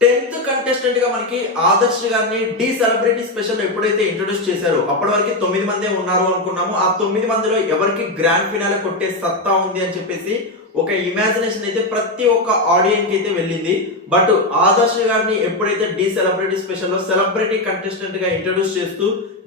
10th contestant గా మనకి ఆదర్శ్ గారిని డి సెలబ్రిటీ స్పెషల్ ఎప్పుడైతే ఇంట్రొడ్యూస్ చేశారో అప్పటి వరకు 9 మందే ఉన్నారు అనుకున్నాము. ఆ 9 మందిలో ఎవరికి గ్రాండ్ ఫినాలే కొట్టే సత్తా ఉంది అని చెప్పేసి ఒక ఇమాజినేషన్ అయితే ప్రతి ఒక్క ఆడియన్స్ కి అయితే వెళ్ళింది. బట్ ఆదర్శ్ గారిని ఎప్పుడైతే డి సెలబ్రిటీ స్పెషల్ లో సెలబ్రిటీ కంటెస్టెంట్ గా ఇంట్రొడ్యూస్ చేస్తూ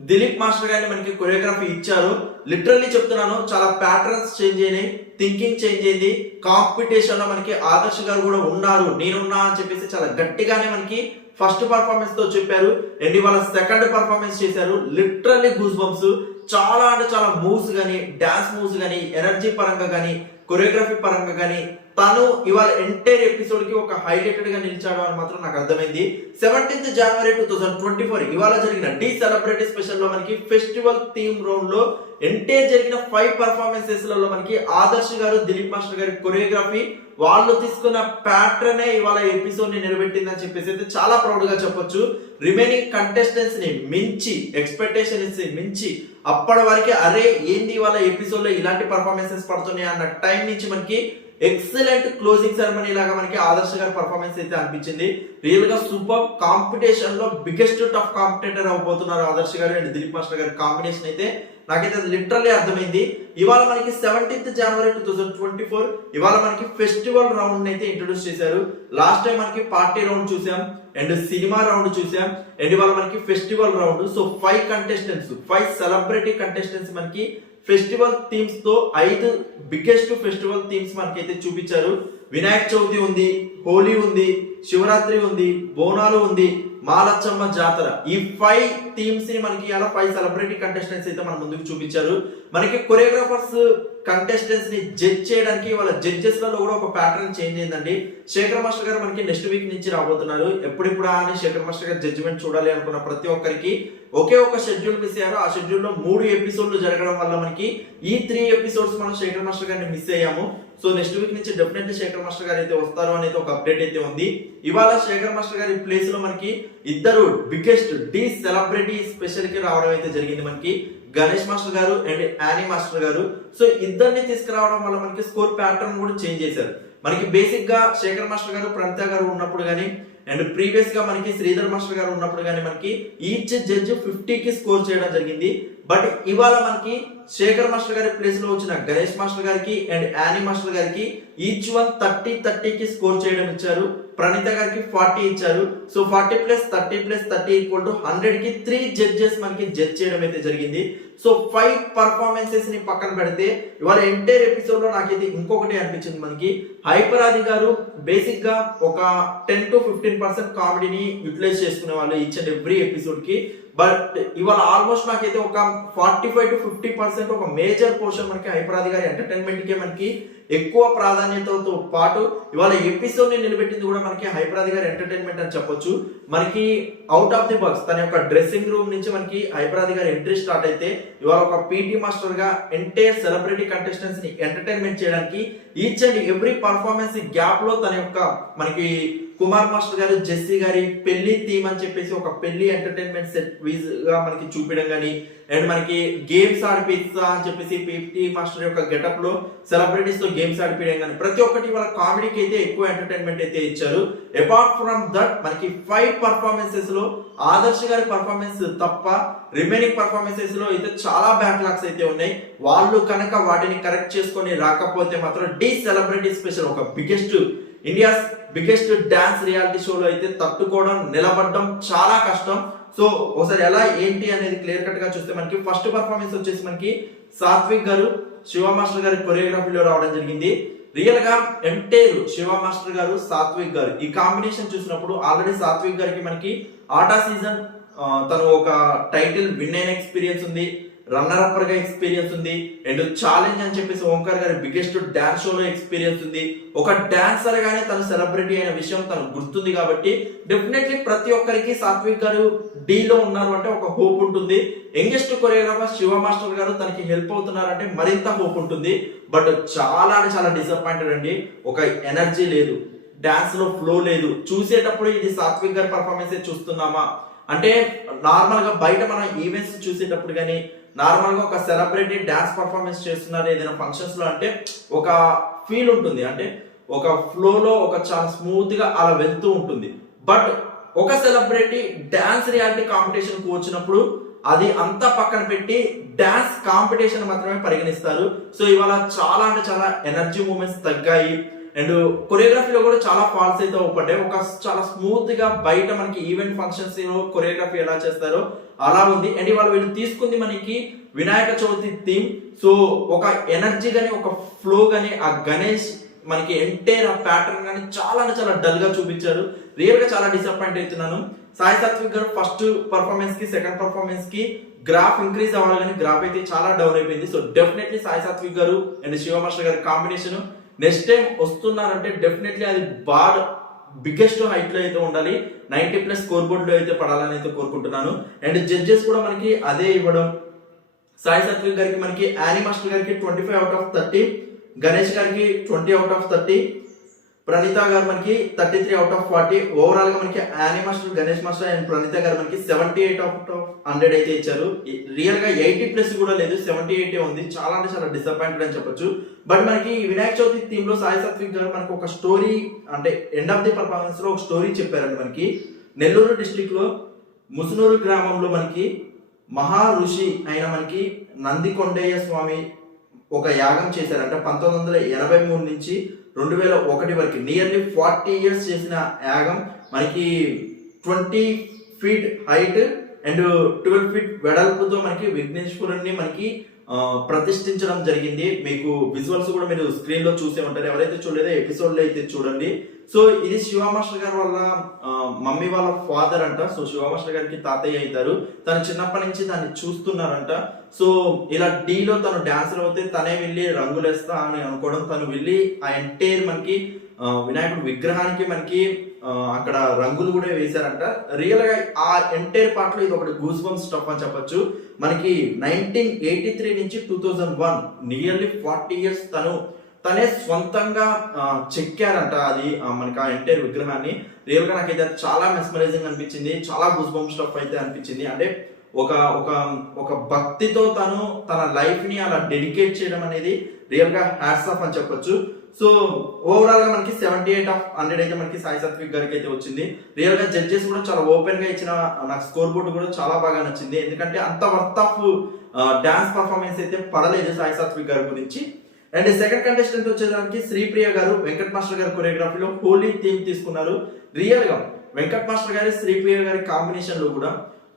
దిలీప్ మాస్టర్ గారిని మనకి కొరియోగ్రఫీ ఇచ్చారు. లిటరల్లీ చెప్తున్నాను, చాలా ప్యాటర్న్స్ చేంజ్ అయినాయి, థింకింగ్ చేంజ్ అయింది. కాంపిటీషన్ లో మనకి ఆదర్శ్ గారు కూడా ఉన్నారు, నేనున్నా అని చెప్పేసి చాలా గట్టిగానే మనకి ఫస్ట్ పర్ఫార్మెన్స్ తో చెప్పారు. అండ్ ఇవాళ సెకండ్ పర్ఫార్మెన్స్ చేశారు. Literally goose bumps. చాలా అంటే చాలా మూవ్స్ గానీ, డాన్స్ మూవ్స్ గానీ, ఎనర్జీ పరంగా గానీ, కొరియోగ్రఫీ పరంగా గానీ తను ఇవాళ ఎంటైర్ ఎపిసోడ్ కి ఒక హైలైటెడ్ గా నిలిచాడు అని మాత్రం నాకు అర్థమైంది. 17th January 2024 ఇవాళ జరిగిన డి సెలబ్రిటీ స్పెషల్ లో మనకి ఫెస్టివల్ థీమ్ రౌండ్ లో ఎంటైర్ జరిగిన 5 పర్ఫార్మెన్సెస్ లలో మనకి ఆదర్శ్ గారు, దిలీప్ మాస్టర్ గారి కొరియోగ్రఫీ, వాళ్ళు తీసుకున్న ప్యాటర్నే ఇవాళ ఎపిసోడ్ ని నిలబెట్టిందని చెప్పేసి అయితే చాలా ప్రౌడ్ గా చెప్పొచ్చు. రిమైనింగ్ కంటెస్టెంట్స్ ని మించి, ఎక్స్పెక్టేషన్స్ మించి అప్పటి వరకే అరే ఏంది ఇవాళ ఎపిసోడ్ లో ఇలాంటి పర్ఫార్మెన్సెస్ పడుతున్నాయి అన్న టైం నుంచి మనకి ఎక్సలెంట్ క్లోజింగ్ సెరమనీ లాగా మనకి ఆదర్శ్ గారి పర్ఫార్మెన్స్ అయితే అనిపించింది. రియల్ గా సూపర్ కాంపిటీషన్ లో బిగ్గెస్ట్ టఫ్ కాంపిటేటర్ అవబోతున్నారు ఆదర్శ్ గారు అండ్ దిలీప్ మాస్టర్ గారి కాంబినేషన్ అయితే నాకైతే లిటరల్లీ అర్థమైంది. ఇవాళ మనకి 17th January 2024 ఇవాళ మనకి ఫెస్టివల్ రౌండ్ అయితే ఇంట్రొడ్యూస్ చేశారు. లాస్ట్ టైం మనకి పార్టీ రౌండ్ చూసాం అండ్ సినిమా రౌండ్ చూసాం అండ్ ఇవాళ మనకి festival round. So 5 contestants, 5 celebrity contestants మనకి ఫెస్టివల్ థీమ్స్ తో 5 బిగ్గెస్ట్ ఫెస్టివల్ థీమ్స్ మనకైతే చూపించారు. వినాయక చవితి ఉంది, హోలీ ఉంది, శివరాత్రి ఉంది, బోనాలు ఉంది, మాలచ్చమ్మ జాతర. ఈ 5 థీమ్స్ ని మనకి అలా 5 సెలబ్రిటీ కంటెస్టెంట్స్ అయితే మన ముందుకు చూపించారు. మనకి కొరియోగ్రాఫర్స్ కంటెస్టెంట్స్ ని జడ్జ్ చేయడానికి వాళ్ళ జడ్జెస్ లలో కూడా ఒక ప్యాటర్న్ చేంజ్ అయిందండి. శేఖర్ మాస్టర్ గారు మనకి నెక్స్ట్ వీక్ నుంచి రాబోతున్నారు. ఎప్పుడిప్పుడు అని శేఖర్ మాస్టర్ గారు జడ్జిమెంట్ చూడాలి అనుకున్న ప్రతి ఒక్కరికి ఒకే ఒక షెడ్యూల్ మిస్ అయ్యారు. ఆ షెడ్యూల్ లో 3 ఎపిసోడ్లు జరగడం వల్ల మనకి ఈ 3 ఎపిసోడ్స్ మనం శేఖర్ మాస్టర్ గారిని మిస్ అయ్యాము. సో నెక్స్ట్ వీక్ నుంచి డెఫినెట్లీ శేఖర్ మాస్టర్ గారు అయితే వస్తారు అనేది ఒక అప్డేట్ అయితే ఉంది. ఇవాళ శేఖర్ మాస్టర్ గారి ప్లేస్ లో మనకి ఇద్దరు బిగ్గెస్ట్ డి సెలబ్రిటీ స్పెషల్ కి రావడం అయితే జరిగింది. మనకి గణేష్ మాస్టర్ గారు అండ్ యానీ మాస్టర్ గారు. సో ఇద్దరిని తీసుకురావడం వల్ల మనకి స్కోర్ ప్యాటర్న్ కూడా చేంజ్ చేశారు. మనకి బేసిక్ గా శేఖర్ మాస్టర్ గారు, ప్రణిత గారు ఉన్నప్పుడు గానీ అండ్ ప్రీవియస్ గా మనకి శ్రీధర్ మాస్టర్ గారు ఉన్నప్పుడు గానీ మనకి ఈచ్ జడ్జ్ 50 కి స్కోర్ చేయడం జరిగింది. బట్ ఇవాళ మనకి శేఖర్ మాస్టర్ గారి ప్లేస్ లో వచ్చిన గణేష్ మాస్టర్ గారికి అండ్ యానీ మాస్టర్ గారికి ఈచ్ వన్ 30 కి స్కోర్ చేయడం ఇచ్చారు. ప్రణిత గారికి 40 ఇచ్చారు. సో 40 + 30 + 30 = 100 కి 3 జడ్జెస్ మనకి జడ్జ్ చేయడం అయితే జరిగింది. సో 5 పర్ఫార్మెన్సెస్ ని పక్కన పెడితే ఇవాళ ఎంటైర్ ఎపిసోడ్ లో నాకైతే ఇంకొకటి అనిపించింది. మనకి హైపరాది గారు బేసిక్ గా ఒక 10 to 15% కామెడీని యూటిలైజ్ చేసుకునే వాళ్ళు ఈచ్ అండ్ ఎవ్రీ ఎపిసోడ్ కి. బట్ ఇవాళ ఆల్మోస్ట్ నాకైతే ఒక 45 to 50% ఒక మేజర్ పోర్షన్ మనకి హైపరాది గారి ఎంటర్టైన్మెంట్ కే మనకి ఎక్కువ ప్రాధాన్యతతో పాటు ఇవాళ ఎపిసోడ్ ని నిలబెట్టింది కూడా మనకి హైపరాది గారి ఎంటర్టైన్మెంట్ అని చెప్పొచ్చు. మనకి అవుట్ ఆఫ్ ది బాక్స్ తన యొక్క డ్రెస్సింగ్ రూమ్ నుంచి మనకి హైపరాది గారి ఎంట్రీ స్టార్ట్ అయితే ఇవాళ ఒక పీటీ మాస్టర్ గా ఎంటైర్ సెలబ్రిటీ కంటెస్టెంట్స్ ని ఎంటర్టైన్మెంట్ చేయడానికి each and every performance gap లో తన యొక్క మనకి కుమార్ మాస్టర్ గారు, జెస్సీ గారి పెళ్లి థీమ్ అని చెప్పేసి ఒక పెళ్లి ఎంటర్టైన్మెంట్ సెట్ వీజ్ గా మనకి చూపించడం గానీ అండ్ మనకి గేమ్స్ ఆడిపిస్తా అని చెప్పేసి పీటీ మాస్టర్ యొక్క గెటప్ లో సెలబ్రిటీస్ తో గేమ్స్ ఆడిపించడం కానీ ప్రతి ఒక్కటి వాళ్ళ కామెడీకి అయితే ఎక్కువ ఎంటర్టైన్మెంట్ అయితే ఇచ్చారు. అపార్ట్ ఫ్రమ్ దట్ మనకి 5 పర్ఫార్మెన్సెస్ లో ఆదర్శ్ గారి పర్ఫార్మెన్స్ తప్ప రిమైనింగ్ పర్ఫార్మెన్సెస్ లో అయితే చాలా బ్యాక్లాగ్స్ అయితే ఉన్నాయి. వాళ్ళు కనుక వాటిని కరెక్ట్ చేసుకొని రాకపోతే మాత్రం డి సెలబ్రిటీ స్పెషల్ ఒక ఇండియాస్ బిగ్గెస్ట్ డాన్స్ రియాలిటీ షోలో అయితే తట్టుకోవడం, నిలబడడం చాలా కష్టం. సో ఒకసారి ఎలా ఏంటి అనేది క్లియర్ కట్ గా చూస్తే మనకి ఫస్ట్ పర్ఫార్మెన్స్ వచ్చేసి మనకి సాత్విక్ గారు శివ మాస్టర్ గారి కొరియోగ్రఫీలో రావడం జరిగింది. రియల్ గా ఎంటైర్ శివ మాస్టర్ గారు, సాత్విక్ గారు ఈ కాంబినేషన్ చూసినప్పుడు ఆల్రెడీ సాత్విక్ గారికి మనకి ఆటా సీజన్ తను ఒక టైటిల్ విన్ అయిన ఎక్స్పీరియన్స్ ఉంది, రన్నర్ అప్పర్ గా ఎక్స్పీరియన్స్ ఉంది అండ్ ఛాలెంజ్ అని చెప్పేసి ఓంకార్ గారి బిగ్గెస్ట్ డాన్స్ షోలో ఎక్స్పీరియన్స్ ఉంది. ఒక డాన్సర్ గానే తను సెలబ్రిటీ అయిన విషయం తను గుర్తుంది కాబట్టి డెఫినెట్లీ ప్రతి ఒక్కరికి సాత్విక్ గారు డీలో ఉన్నారు అంటే ఒక హోప్ ఉంటుంది. యంగెస్ట్ కొరియోగ్రాఫర్ శివ మాస్టర్ గారు తనకి హెల్ప్ అవుతున్నారంటే మరింత హోప్ ఉంటుంది. బట్ చాలా అంటే చాలా డిసప్పాయింటెడ్ అండి. ఒక ఎనర్జీ లేదు, డాన్స్ లో ఫ్లో లేదు. చూసేటప్పుడు ఇది సాత్విక్ గారి పర్ఫార్మెన్స్ చూస్తున్నామా అంటే నార్మల్ గా బయట మనం ఈవెంట్స్ చూసేటప్పుడు కానీ నార్మల్ గా ఒక సెలబ్రిటీ డాన్స్ పర్ఫార్మెన్స్ చేస్తున్నారు ఏదైనా ఫంక్షన్స్ లో అంటే ఒక ఫీల్ ఉంటుంది, అంటే ఒక ఫ్లో లో ఒక చాలా స్మూత్ గా అలా వెళ్తూ ఉంటుంది. బట్ ఒక సెలబ్రిటీ డాన్స్ రియాలిటీ కాంపిటీషన్ కు వచ్చినప్పుడు అది అంతా పక్కన పెట్టి డాన్స్ కాంపిటీషన్ మాత్రమే పరిగణిస్తారు. సో ఇవాళ చాలా అంటే చాలా ఎనర్జీ మూమెంట్స్ తగ్గాయి అండ్ కొరియోగ్రఫీలో కూడా చాలా ఫాల్స్ అయితే పడ్డాయి. ఒక చాలా స్మూత్ గా బయట మనకి ఈవెంట్ ఫంక్షన్స్ కొరియోగ్రఫీ ఎలా చేస్తారో అలా ఉంది. అండ్ ఇవాళ వీళ్ళు తీసుకుంది మనకి వినాయక చవితి థీమ్. సో ఒక ఎనర్జీ గానీ ఒక ఫ్లో గానీ ఆ గణేష్ మనకి ఎంటైర్ ఆ ప్యాటర్న్ గానీ చాలా అంటే చాలా డల్ గా చూపించారు. రియల్ గా చాలా డిసప్పాయింట్ అవుతున్నాను. సాయి సాత్విక్ గారు ఫస్ట్ పర్ఫార్మెన్స్ కి సెకండ్ పర్ఫార్మెన్స్ కి గ్రాఫ్ ఇంక్రీజ్ అవ్వాలి కానీ గ్రాఫ్ అయితే చాలా డౌన్ అయిపోయింది. సో డెఫినెట్లీ సాయి సాత్విక్ గారు అండ్ శివ మాస్టర్ గారి కాంబినేషన్ నెక్స్ట్ టైం వస్తున్నారంటే డెఫినెట్లీ అది బార్ బిగ్గెస్ట్ హైట్ లో అయితే ఉండాలి. 90+ స్కోర్ బోర్డ్ లో అయితే పడాలని అయితే కోరుకుంటున్నాను. అండ్ జడ్జెస్ కూడా మనకి అదే ఇవ్వడం. సాయి సాత్విక్ గారికి మనకి యానీ మాస్టర్ గారికి 25/30, గణేష్ గారికి 20/30, ప్రణీత గారు మనకి 33/40. ఓవరాల్ గా మనకి Anee master, Ganesh master and Praneetha గారు మనకి 78/100 అయితే ఇచ్చారు. రియల్ గా 80+ కూడా లేదు, 78 ఉంది. చాలా అంటే చాలా డిసప్పాయింటెడ్ అని చెప్పొచ్చు. బట్ మనకి వినాయక చవితి థీమ్ లో సాయి సాత్విక్ గారు మనకు ఒక స్టోరీ అంటే ఎండ్ ఆఫ్ ది పర్ఫార్మెన్స్ లో ఒక స్టోరీ చెప్పారండి. మనకి నెల్లూరు డిస్ట్రిక్ట్ లో ముసునూరు గ్రామంలో మనకి మహా ఋషి అయిన మనకి నందికొండయ్య స్వామి ఒక యాగం చేశారంట. 1983 నుంచి 2001 వరకు నియర్లీ 40 years చేసిన యాగం మనకి 20 feet హైట్ అండ్ 12 feet వెడల్పుతో మనకి విఘ్నేశ్వరుణ్ణి మనకి ప్రతిష్ఠించడం జరిగింది. మీకు విజువల్స్ కూడా మీరు స్క్రీన్ లో చూసే ఉంటారు. ఎవరైతే చూడలేదో ఎపిసోడ్ లో అయితే చూడండి. సో ఇది శివ మాస్టర్ గారు వాళ్ళ మమ్మీ వాళ్ళ ఫాదర్ అంట. సో శివ మాస్టర్ గారికి తాతయ్య అవుతారు. తను చిన్నప్పటి నుంచి దాన్ని చూస్తున్నారంట. సో ఇలా డీలో తను డాన్సర్ అవుతే తనే వెళ్ళి రంగులేస్తా అని అనుకోవడం, తను వెళ్ళి ఆ ఎంటైర్ మనకి వినాయకుడు విగ్రహానికి మనకి అక్కడ రంగులు కూడా వేశారంట. రియల్ గా ఆ ఎంటైర్ పార్ట్ లో ఇది ఒకటి గూస్ బంప్స్ స్టఫ్ అని చెప్పొచ్చు. మనకి 1983 నుంచి 2001 నియర్లీ 40 years తనే స్వంతంగా చెక్కారంట అది మనకి ఆ ఎంటైర్ విగ్రహాన్ని. రియల్ గా నాకైతే చాలా మెస్మరైజింగ్ అనిపించింది. చాలా గూస్ బంప్ స్టఫ్ అయితే అనిపించింది. అంటే ఒక ఒక ఒక భక్తితో తను తన లైఫ్ ని అలా డెడికేట్ చేయడం అనేది రియల్ గా హ్యాట్స్ ఆఫ్ అని చెప్పొచ్చు. సో ఓవరాల్ గా మనకి 78/100 అయితే మనకి సాయి సాత్విక్ గారికి అయితే వచ్చింది. రియల్ గా జడ్జెస్ కూడా చాలా ఓపెన్ గా ఇచ్చిన నాకు స్కోర్ బోర్డు కూడా చాలా బాగా నచ్చింది. ఎందుకంటే అంత వర్త్ ఆఫ్ డాన్స్ పర్ఫార్మెన్స్ అయితే పడలేదు సాయి సాత్విక్ గారి గురించి. అండ్ సెకండ్ కంటెస్టెంట్ వచ్చేదానికి శ్రీప్రియ గారు వెంకట్ మాస్టర్ గారి కొరియోగ్రఫీలో హోలీ థీమ్ తీసుకున్నారు. రియల్ గా వెంకట్ మాస్టర్ గారి శ్రీప్రియ గారి కాంబినేషన్ లో కూడా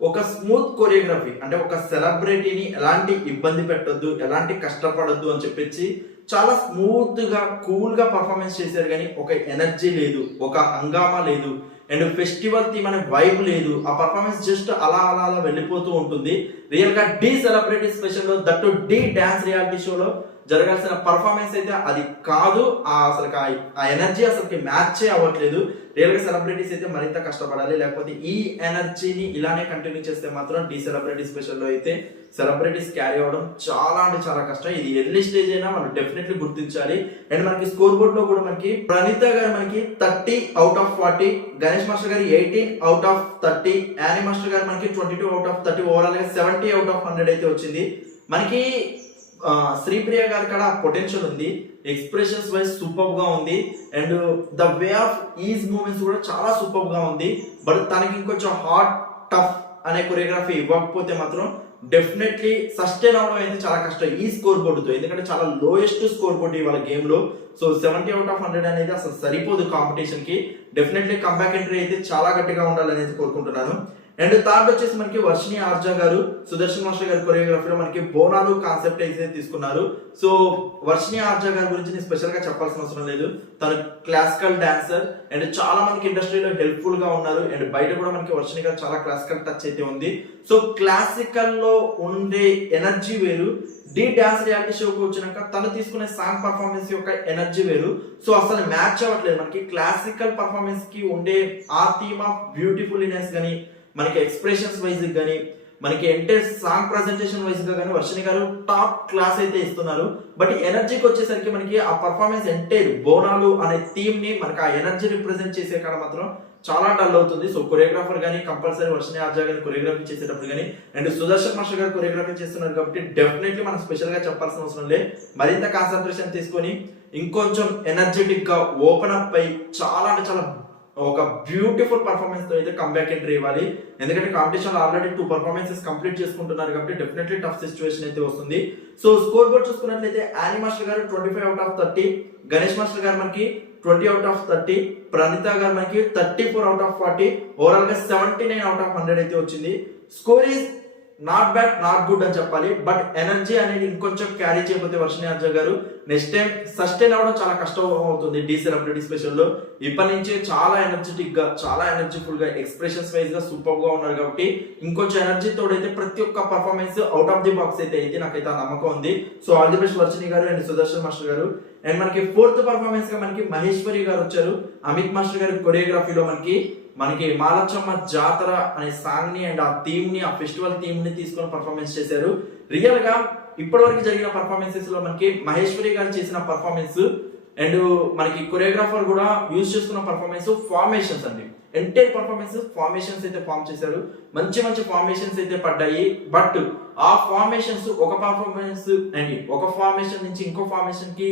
ఒక స్మూత్ కొరియోగ్రఫీ, అంటే ఒక సెలబ్రిటీని ఎలాంటి ఇబ్బంది పెట్టొద్దు, ఎలాంటి కష్టపడొద్దు అని చెప్పేసి చాలా స్మూత్ గా కూల్ గా పర్ఫార్మెన్స్ చేశారు. కానీ ఒక ఎనర్జీ లేదు, ఒక హంగామా లేదు అండ్ ఫెస్టివల్ థీమ్ అనే వైబ్ లేదు. ఆ పర్ఫార్మెన్స్ జస్ట్ అలా అలా అలా వెళ్ళిపోతూ ఉంటుంది. రియల్ గా డి సెలబ్రిటీ స్పెషల్ లో దట్టు డి డాన్స్ రియాలిటీ షోలో జరగాల్సిన పర్ఫార్మెన్స్ అయితే అది కాదు. అసలు ఆ ఎనర్జీ అసలుకి మ్యాచ్ అవ్వట్లేదు. రియల్ గా సెలబ్రిటీస్ అయితే మరింత కష్టపడాలి. లేకపోతే ఈ ఎనర్జీని ఇలానే కంటిన్యూ చేస్తే మాత్రం డి సెలబ్రిటీ స్పెషల్ లో అయితే సెలబ్రిటీస్ క్యారీ అవ్వడం చాలా అంటే చాలా కష్టం. ఇది ఎర్లీ స్టేజ్ అయినా మనం డెఫినెట్లీ గుర్తించాలి. అండ్ మనకి స్కోర్ బోర్డ్ లో కూడా మనకి ప్రణీత గారు మనకి 30/40, గణేష్ మాస్టర్ గారు 18/30, యానీ మాస్టర్ గారు మనకి 22/30, ఓవరాల్ గా 70/100 అయితే వచ్చింది. మనకి శ్రీప్రియ గారి కాడ పొటెన్షియల్ ఉంది. ఎక్స్ప్రెషన్స్ వైజ్ సూపర్ గా ఉంది and the way of is movements కూడా చాలా సూపర్ గా ఉంది. బట్ తనకి ఇంకొంచెం హాట్ టఫ్ అనే కొరియోగ్రఫీ ఇవ్వకపోతే మాత్రం డెఫినెట్లీ సస్టైన్ అవడం అయితే చాలా కష్టం ఈ స్కోర్ బోర్డుతో. ఎందుకంటే చాలా లోయెస్ట్ స్కోర్ బోర్డు ఇవాళ గేమ్ లో. సో 70/100 అనేది అసలు సరిపోదు కాంపిటీషన్ కి. డెఫినెట్లీ కంబ్యాక్ ఎంట్రీ అయితే చాలా గట్టిగా ఉండాలనేది కోరుకుంటున్నాను. అండ్ థర్డ్ వచ్చేసి మనకి వర్షిణి ఆర్జా గారు సుదర్శన్ మాస్టర్ గారి కొరియోగ్రఫీలో మనకి బోనాలు కాన్సెప్ట్ అయితే తీసుకున్నారు. సో వర్షిణి ఆర్జా గారి గురించి నేను స్పెషల్ గా చెప్పాల్సిన అవసరం లేదు. తను క్లాసికల్ డాన్సర్ అండ్ చాలా మందికి ఇండస్ట్రీలో హెల్ప్ఫుల్ గా ఉన్నారు. అండ్ బయట కూడా మనకి వర్షిణి గారు చాలా క్లాసికల్ టచ్ అయితే ఉంది. సో క్లాసికల్ లో ఉండే ఎనర్జీ వేరు, డి డాన్స్ రియాలిటీ షోకి వచ్చినాక తను తీసుకునే సాంగ్ పర్ఫార్మెన్స్ యొక్క ఎనర్జీ వేరు. సో అసలు మ్యాచ్ అవ్వట్లేదు. మనకి క్లాసికల్ పర్ఫార్మెన్స్ కి ఉండే ఆ థీమ్ ఆఫ్ బ్యూటిఫుల్నెస్ గానీ, మనకి ఎక్స్ప్రెషన్స్ వైజ్ కానీ, మనకి ఎంటైర్ సాంగ్ ప్రెజెంటేషన్ వైజ్ గా కానీ వర్షిణి గారు టాప్ క్లాస్ అయితే ఇస్తున్నారు. బట్ ఎనర్జీకి వచ్చేసరికి మనకి ఆ పర్ఫార్మెన్స్ ఎంటైర్ బోనాలు అనే థీమ్ ని మనకి ఆ ఎనర్జీ రిప్రజెంట్ చేసే కాడ మాత్రం చాలా డల్ అవుతుంది. సో కొరియోగ్రాఫర్ కానీ కంపల్సరీ వర్షిణి ఆర్జా గారి కొరియోగ్రఫీ చేసేటప్పుడు కానీ అండ్ సుదర్శన్ మాస్టర్ గారు కొరియోగ్రఫీ చేస్తున్నారు కాబట్టి డెఫినెట్లీ మనం స్పెషల్ గా చెప్పాల్సిన అవసరం లేదు. మరింత కాన్సన్ట్రేషన్ తీసుకొని ఇంకొంచెం ఎనర్జెటిక్ గా ఓపెన్ అప్ అయి చాలా అంటే చాలా ఒక బ్యూటిఫుల్ పర్ఫార్మెన్స్ తో అయితే కంబ్యాక్ ఎంట్రీ ఇవ్వాలి. ఎందుకంటే కాంపిటీషన్ లో ఆల్రెడీ 2 పర్ఫార్మెన్సెస్ కంప్లీట్ చేసుకుంటున్నారు కాబట్టి డెఫినెట్లీ టఫ్ సిచ్యువేషన్ అయితే వస్తుంది. సో స్కోర్ బోర్డ్ చూసుకున్నట్లయితే యానీ మాస్టర్ గారు 25/30, గణేష్ మాస్టర్ గారు మనకి 20/30, ప్రణీత గారు మనకి 34/40, ఓవరాల్ గా 79/100 అయితే వచ్చింది. Score is not bad, not good అని చెప్పాలి. బట్ ఎనర్జీ అనేది ఇంకొంచెం క్యారీ చేయకపోతే వర్షిణి ఆచార్య గారు నెక్స్ట్ టైం సస్టైన్ అవ్వడం చాలా కష్టం అవుతుంది డి సెలబ్రిటీ స్పెషల్ లో. ఇప్పటి నుంచే చాలా ఎనర్జెటిక్ గా, చాలా ఎనర్జీఫుల్ గా, ఎక్స్ప్రెషన్స్ వైజ్ గా సూపర్ గా ఉన్నారు కాబట్టి ఇంకొంచెం ఎనర్జీ తోడైతే ప్రతి ఒక్క performance out of the box అయితే నాకైతే ఆ నమ్మకం ఉంది. So all the best Varshini గారు అండ్ సుదర్శన్ మాస్టర్ గారు. అండ్ మనకి 4th పర్ఫార్మెన్స్ గా మనకి మహేశ్వరి గారు వచ్చారు. అమిత్ మాస్టర్ గారి కొరియోగ్రఫీలో మనకి మాలచ్చమ్మ జాతర అనే సాంగ్ ని అండ్ ఆ థీమ్ ని, ఆ ఫెస్టివల్ థీమ్ ని తీసుకొని పర్ఫార్మెన్స్ చేశారు. రియల్ గా ఇప్పటి వరకు జరిగిన పర్ఫార్మెన్సెస్ లో మనకి మహేశ్వరి గారు చేసిన పర్ఫార్మెన్స్ అండ్ మనకి కొరియోగ్రాఫర్ కూడా యూజ్ చేసుకున్న పర్ఫార్మెన్స్ ఫార్మేషన్స్ అండి. ఎంటైర్ పర్ఫార్మెన్స్ ఫార్మేషన్స్ అయితే ఫామ్ చేశారు. మంచి మంచి ఫార్మేషన్స్ అయితే పడ్డాయి. బట్ ఆ ఫార్మేషన్స్ ఒక పర్ఫార్మెన్స్ అండి ఒక ఫార్మేషన్ నుంచి ఇంకో ఫార్మేషన్ కి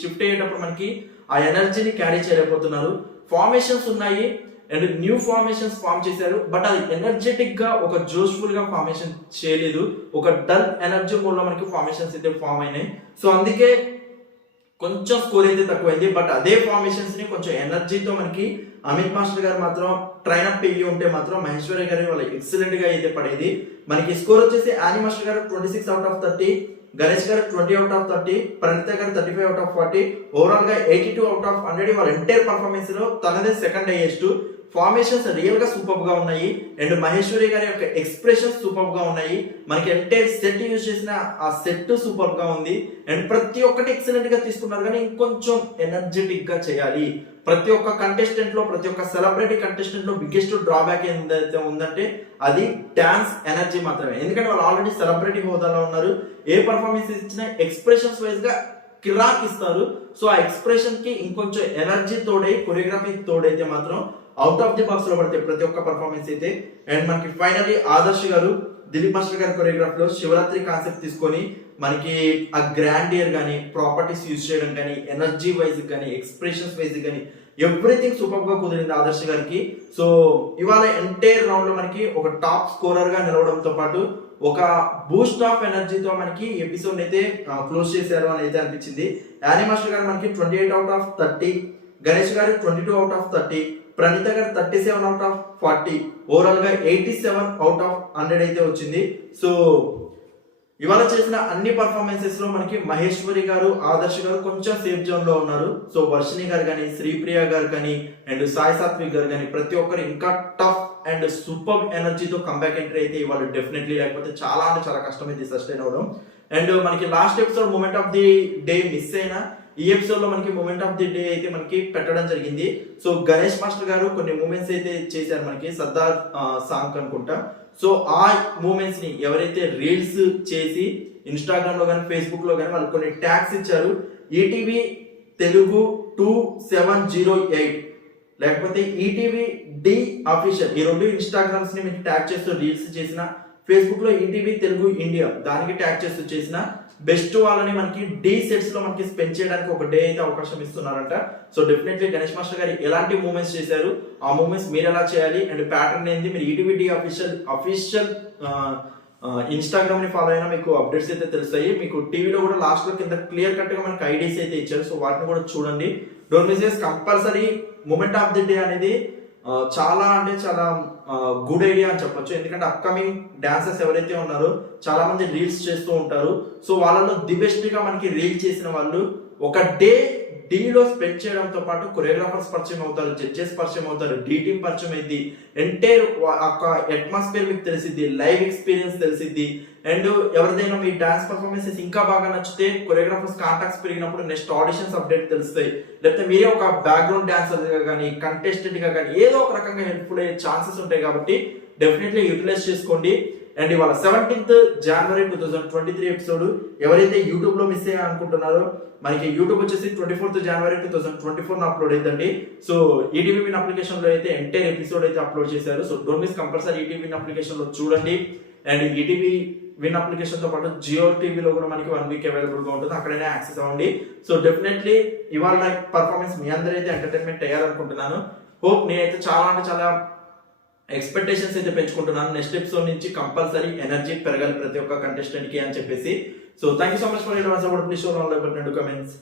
షిఫ్ట్ అయ్యేటప్పుడు మనకి ఆ ఎనర్జీని క్యారీ చేయలేకపోతున్నారు. ఫార్మేషన్స్ ఉన్నాయి అండ్ న్యూ ఫార్మేషన్స్ ఫామ్ చేశారు. బట్ అది ఎనర్జెటిక్ గా ఒక జోష్ఫుల్ గా ఫార్మేషన్ చేయలేదు. ఒక డల్ ఎనర్జీ మూడ్ లో మనకి ఫార్మేషన్స్ అయితే ఫామ్ అయినాయి. సో అందుకే కొంచెం స్కోర్ అయితే తక్కువైంది. బట్ అదే ఫార్మేషన్స్ ని కొంచెం ఎనర్జీతో మనకి అమిత్ మాస్టర్ గారు మాత్రం ట్రైన్ అప్ అయ్యి ఉంటే మాత్రం మహేశ్వరి గారి వాళ్ళ ఎక్సలెంట్ గా అయితే పడేది. మనకి స్కోర్ వచ్చేసి యానీ మాస్టర్ గారు 26/30, గణేష్ గారు 20/30, ప్రణీత గారు 35/40, ఓవరాల్ గా 82/100. వాళ్ళ ఎంటైర్ పర్ఫార్మెన్స్ లో తనదే సెకండ్ హైయెస్ట్. ఫార్మేషన్స్ రియల్ గా సూపర్ గా ఉన్నాయి అండ్ మహేశ్వరి గారి యొక్క ఎక్స్ప్రెషన్స్ సూపర్ గా ఉన్నాయి. మనకి ఎంటైర్ సెట్ యూజ్ చేసిన ఆ సెట్ సూపర్ గా ఉంది అండ్ ప్రతి ఒక్కటి ఎక్సలెంట్ గా తీసుకున్నారు. కానీ ఇంకొంచెం ఎనర్జెటిక్ గా చేయాలి. ప్రతి ఒక్క కంటెస్టెంట్ లో, ప్రతి ఒక్క సెలబ్రిటీ కంటెస్టెంట్ లో బిగ్గెస్ట్ డ్రాబ్యాక్ ఏదైతే ఉందంటే అది డాన్స్ ఎనర్జీ మాత్రమే. ఎందుకంటే వాళ్ళు ఆల్రెడీ సెలబ్రిటీ హోదాలో ఉన్నారు. ఏ పర్ఫార్మెన్స్ ఇచ్చినా ఎక్స్ప్రెషన్స్ వైజ్ గా కిరాక్ ఇస్తారు. సో ఆ ఎక్స్ప్రెషన్ కి ఇంకొంచెం ఎనర్జీ తోడై, కొరియోగ్రఫీ తోడైతే మాత్రం అవుట్ ఆఫ్ ది బాక్స్ లో పడితే ప్రతి ఒక్క పర్ఫార్మెన్స్ అయితే. అండ్ మనకి ఫైనల్లీ ఆదర్శ్ గారు దిలీప్ మాస్టర్ గారి కొరియోగ్రాఫ్ లో శివరాత్రి కాన్సెప్ట్ తీసుకొని మనకి ఆ గ్రాండియర్ గానీ, ప్రాపర్టీస్ యూజ్ చేయడం కానీ, ఎనర్జీ వైజ్ కానీ, ఎక్స్ప్రెషన్స్ వైజ్ కానీ ఎవ్రీథింగ్ సూపర్ గా కుదిరింది ఆదర్శ్ గారికి. సో ఇవాళ ఎంటైర్ రౌండ్ లో మనకి ఒక టాప్ స్కోరర్ గా నిలవడంతో పాటు ఒక బూస్ట్ ఆఫ్ ఎనర్జీతో మనకి ఎపిసోడ్ అయితే క్లోజ్ చేశారు అని అయితే అనిపించింది. యానీ మాస్టర్ గారు మనకి 28/30, గణేష్ గారు 22/30, ప్రణీత గారు 37/40, ఓవరాల్ గా 87/100 అయితే వచ్చింది. సో ఇవాళ చేసిన అన్ని పర్ఫార్మెన్సెస్ లో మనకి మహేశ్వరి గారు, ఆదర్శ్ గారు కొంచెం సేఫ్ జోన్ లో ఉన్నారు. సో వర్షిణి గారు కానీ, శ్రీప్రియ గారు కానీ అండ్ సాయి సాత్విక్ గారు కానీ ప్రతి ఒక్కరు ఇంకా టఫ్ అండ్ సూపర్ ఎనర్జీతో కంబ్యాక్ ఎంట్రీ అయితే ఇవాళ డెఫినెట్లీ, లేకపోతే చాలా అంటే చాలా కష్టం అయితే సస్టైన్ అవడం. అండ్ మనకి last episode moment of the day miss అయినా ఈ ఎపిసోడ్ లో మనకి మూమెంట్ ఆఫ్ ది డే అయితే మనకి పెట్టడం జరిగింది. సో గణేష్ మాస్టర్ గారు కొన్ని మూమెంట్స్ అయితే చేశారు మనకి సర్దార్ సాంగ్ అనుకుంటా. సో ఆ మూమెంట్స్ ని ఎవరైతే రీల్స్ చేసి ఇన్స్టాగ్రామ్ లో కానీ, ఫేస్బుక్ లో కానీ వాళ్ళు కొన్ని ట్యాగ్స్ ఇచ్చారు. ఈటీవీ తెలుగు 2708 లేకపోతే ఈటీవీ డి అఫీషియల్, ఈ రెండు ఇన్స్టాగ్రామ్స్ ని మీకు ట్యాగ్ చేస్తూ రీల్స్ చేసిన, ఫేస్బుక్ లో ఈటీవీ తెలుగు ఇండియా దానికి ట్యాగ్ చేస్తూ చేసిన బెస్ట్ వాళ్ళని మనకి డి సెట్స్ లో మనకి స్పెండ్ చేయడానికి ఒక డే అయితే అవకాశం ఇస్తున్నారంట. సో డెఫినెట్లీ గణేష్ మాస్టర్ గారు ఎలాంటి మూమెంట్స్ చేశారు, ఆ మూమెంట్స్ మీరు ఎలా చేయాలి అండ్ ప్యాటర్న్ ఏంది, మీరు ఈటీవీ డి అఫీషియల్ ఇన్స్టాగ్రామ్ ని ఫాలో అయినా మీకు అప్డేట్స్ అయితే తెలుస్తాయి. మీకు టీవీలో కూడా లాస్ట్ లో కింద క్లియర్ కట్ గా మనకి ఐడీస్ అయితే ఇచ్చారు. సో వాటిని కూడా చూడండి. Don't miss. Compulsory moment of the day అనేది చాలా అంటే చాలా గుడ్ ఐడియా అని చెప్పొచ్చు. ఎందుకంటే అప్కమింగ్ డాన్సర్స్ ఎవరైతే ఉన్నారో చాలా మంది రీల్స్ చేస్తూ ఉంటారు. సో వాళ్ళలో ది బెస్ట్ గా మనకి రీల్ చేసిన వాళ్ళు ఒక డే డీలో స్పెండ్ చేయడంతో పాటు కొరియోగ్రాఫర్స్ పరిచయం అవుతారు, జడ్జెస్ పరిచయం అవుతారు, డి టీమ్ పరిచయం అయింది, ఎంటైర్ అట్మాస్ఫియర్ మీకు తెలిసిద్ది, లైవ్ ఎక్స్పీరియన్స్ తెలిసిద్ది. అండ్ ఎవరిదైనా మీ డాన్స్ పర్ఫార్మెన్సెస్ ఇంకా బాగా నచ్చితే కొరియోగ్రాఫర్స్ కాంటాక్ట్స్ పెరిగినప్పుడు నెక్స్ట్ ఆడిషన్స్ అప్డేట్ తెలుస్తాయి. లేకపోతే మీరే ఒక బ్యాక్గ్రౌండ్ డాన్సర్ గా కానీ, కంటెస్టెంట్ గా కానీ ఏదో ఒక రకంగా హెల్ప్ఫుల్ అయ్యే ఛాన్సెస్ ఉంటాయి కాబట్టి డెఫినెట్లీ యూటిలైజ్ చేసుకోండి. అండ్ ఇవాళ 17th January 2023 ఎపిసోడ్ ఎవరైతే యూట్యూబ్ లో మిస్ అయ్యా అనుకుంటున్నారో మనకి యూట్యూబ్ వచ్చేసి 24th January 2024 అప్లోడ్ అయిందండి. సో ఈటీవీ విన్ అప్లికేషన్ లో అయితే ఎంటైర్ ఎపిసోడ్ అయితే అప్లోడ్ చేశారు. So don't miss, compulsory ETV win application లో చూడండి. అండ్ ఈటీవీ విన్ అప్లికేషన్ తో పాటు జియో టీవీలో కూడా మనకి 1 week అవైలబుల్ గా ఉంటుంది, అక్కడైనా యాక్సెస్ అవ్వండి. సో డెఫినెట్లీ ఇవాళ పర్ఫార్మెన్స్ మీ అందరైతే ఎంటర్టైన్మెంట్ అయ్యారనుకుంటున్నాను. హోప్ నేనైతే చాలా అంటే చాలా ఎక్స్పెక్టేషన్స్ అయితే పెంచుకుంటున్నాను. నెక్స్ట్ ఎపిసోడ్ నుంచి కంపల్సరీ ఎనర్జీ పెరగాలి ప్రతి ఒక్క కంటెస్టెంట్ కి అని చెప్పేసి. So thank you so much for your support. Please show all the comments.